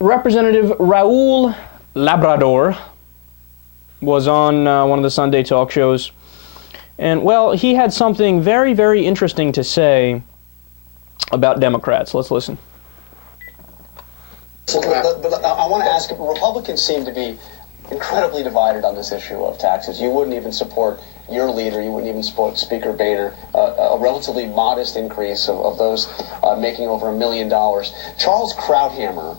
Representative Raul Labrador was on one of the Sunday talk shows, and, well, he had something very, very interesting to say about Democrats. Let's listen. But I want to ask, Republicans seem to be incredibly divided on this issue of taxes. You wouldn't even support your leader, you wouldn't even support Speaker Boehner, a relatively modest increase of those making over $1 million. Charles Krauthammer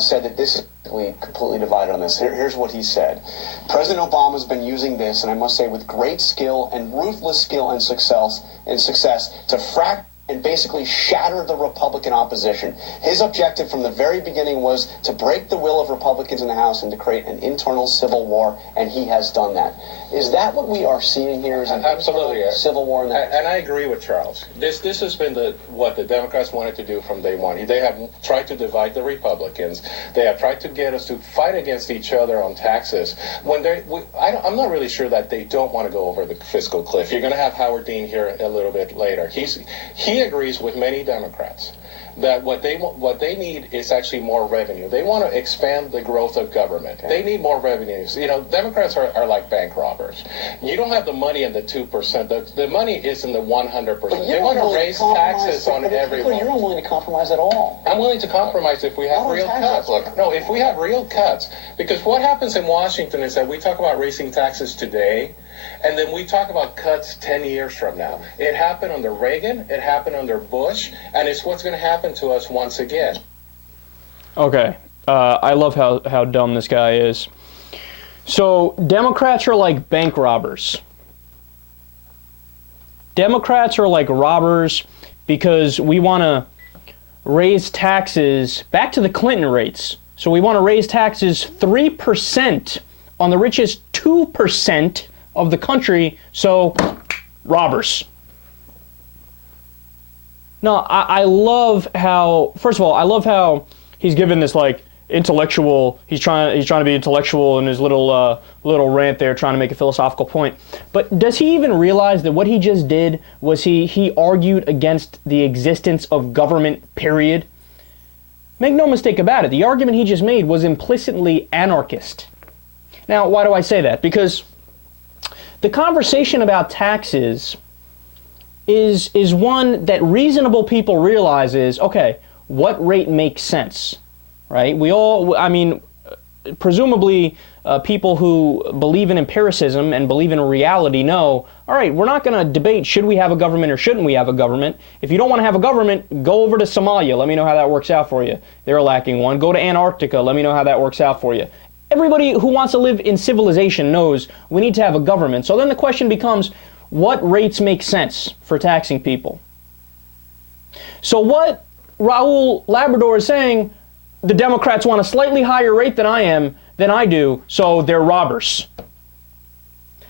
said that this is completely divided on this. Here's what he said. President Obama's been using this, and I must say with great skill and ruthless skill and success to fracture and basically shatter the Republican opposition. His objective from the very beginning was to break the will of Republicans in the House and to create an internal civil war, and he has done that. Is that what we are seeing here? Is an absolutely civil war in that? And I agree with Charles. This has been what the Democrats wanted to do from day one. They have tried to divide the Republicans. They have tried to get us to fight against each other on taxes. I'm not really sure that they don't want to go over the fiscal cliff. You're going to have Howard Dean here a little bit later. He agrees with many Democrats that what they need is actually more revenue. They want to expand the growth of government. They need more revenues. You know, Democrats are like bank robbers. You don't have the money in the 2%. The money is in the 100%. They want to raise taxes on everyone. You're not willing to compromise at all. I'm willing to compromise if we have real cuts. Look, no, if we have real cuts. Because what happens in Washington is that we talk about raising taxes today, and then we talk about cuts 10 years from now. It happened under Reagan, it happened under Bush, and it's what's going to happen to us once again. Okay, I love how dumb this guy is. So, Democrats are like bank robbers. Democrats are like robbers because we want to raise taxes back to the Clinton rates. So we want to raise taxes 3% on the richest 2% of the country, so robbers. No, I love how, first of all, I love how he's given this like intellectual, he's trying to be intellectual in his little rant there, trying to make a philosophical point. But does he even realize that what he just did was he argued against the existence of government, period? Make no mistake about it, the argument he just made was implicitly anarchist. Now, why do I say that? Because the conversation about taxes is one that reasonable people realize is, okay, what rate makes sense, right? Presumably people who believe in empiricism and believe in reality know, all right, we're not going to debate should we have a government or shouldn't we have a government. If you don't want to have a government, go over to Somalia. Let me know how that works out for you. They're lacking one. Go to Antarctica. Let me know how that works out for you. Everybody who wants to live in civilization knows we need to have a government. So then the question becomes, what rates make sense for taxing people? So what Raul Labrador is saying, the Democrats want a slightly higher rate than I do, so they're robbers.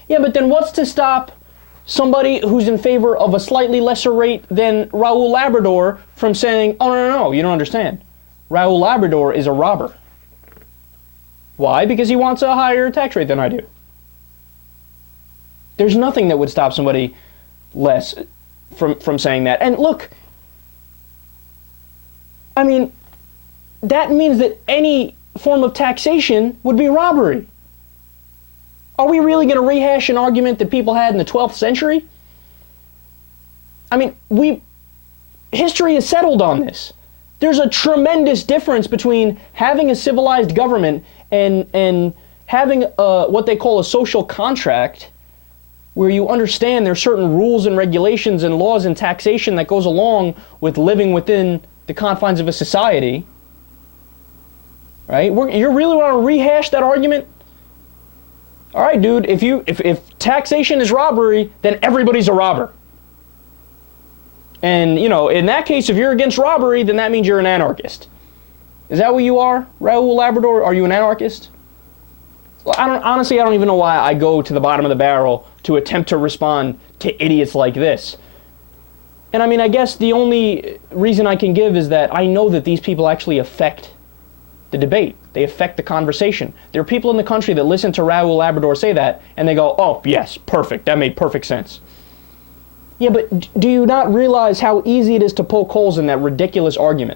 Yeah, but then what's to stop somebody who's in favor of a slightly lesser rate than Raul Labrador from saying, oh, no, you don't understand. Raul Labrador is a robber. Why? Because he wants a higher tax rate than I do. There's nothing that would stop somebody less from saying that. And look, I mean, that means that any form of taxation would be robbery. Are we really going to rehash an argument that people had in the 12th century? I mean, history has settled on this. There's a tremendous difference between having a civilized government and having what they call a social contract, where you understand there's certain rules and regulations and laws and taxation that goes along with living within the confines of a society. Right? You really want to rehash that argument? All right, dude, if taxation is robbery, then everybody's a robber. And, you know, in that case, if you're against robbery, then that means you're an anarchist. Is that what you are, Raul Labrador? Are you an anarchist? Well, honestly, I don't even know why I go to the bottom of the barrel to attempt to respond to idiots like this. And I mean, I guess the only reason I can give is that I know that these people actually affect the debate. They affect the conversation. There are people in the country that listen to Raul Labrador say that, and they go, oh, yes, perfect. That made perfect sense. Yeah, but do you not realize how easy it is to poke holes in that ridiculous argument?